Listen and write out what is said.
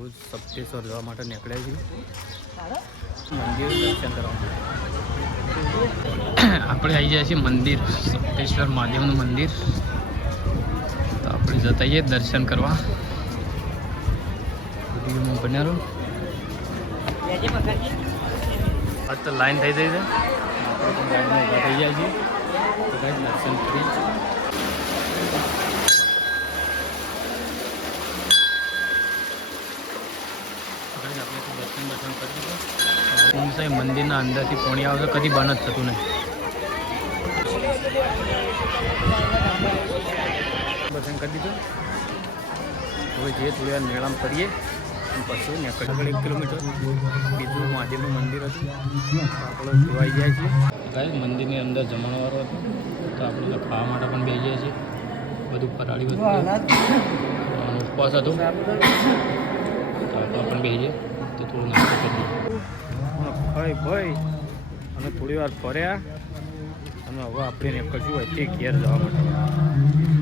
સપ્તેશ્વર જવા માટે નીકળ્યા છીએ મંદિર દર્શન કરવા આપણે આવી જાય છીએ મંદિર સપ્તેશ્વર મહાદેવનું મંદિર તો આપણે જતા આવીએ દર્શન કરવા બન્યા આજ તો લાઈન થઈ જાય છે આપણે પણ લાઈનમાં ઊભા થઈ જાય છીએ તો કાંઈ દર્શન કરી દર્શન કરી દીધું સાહેબ મંદિરના અંદરથી પોણી આવે તો કદી બંધ જ થતું નહીં દર્શન કરી દીધું હવે જે થોડી વાર મેળામાં કરીએ પછી આગળ 1 કિલોમીટર બીજું મહાદેવનું મંદિર હતું આપણે જોવાઈ જાય છીએ ગાય મંદિરની અંદર જમણવારો હતો તો આપણે ખાવા માટે પણ બેસી જાય છીએ બધું ફરાળી બધું ઉપવાસ હતો તો પણ બેસી જાય તો થોડું નાસ્તો કરી ભાઈ અને થોડી વાર ફર્યા અને હવે આપણે નીકળશું અહીંથી ઘેર જવા માટે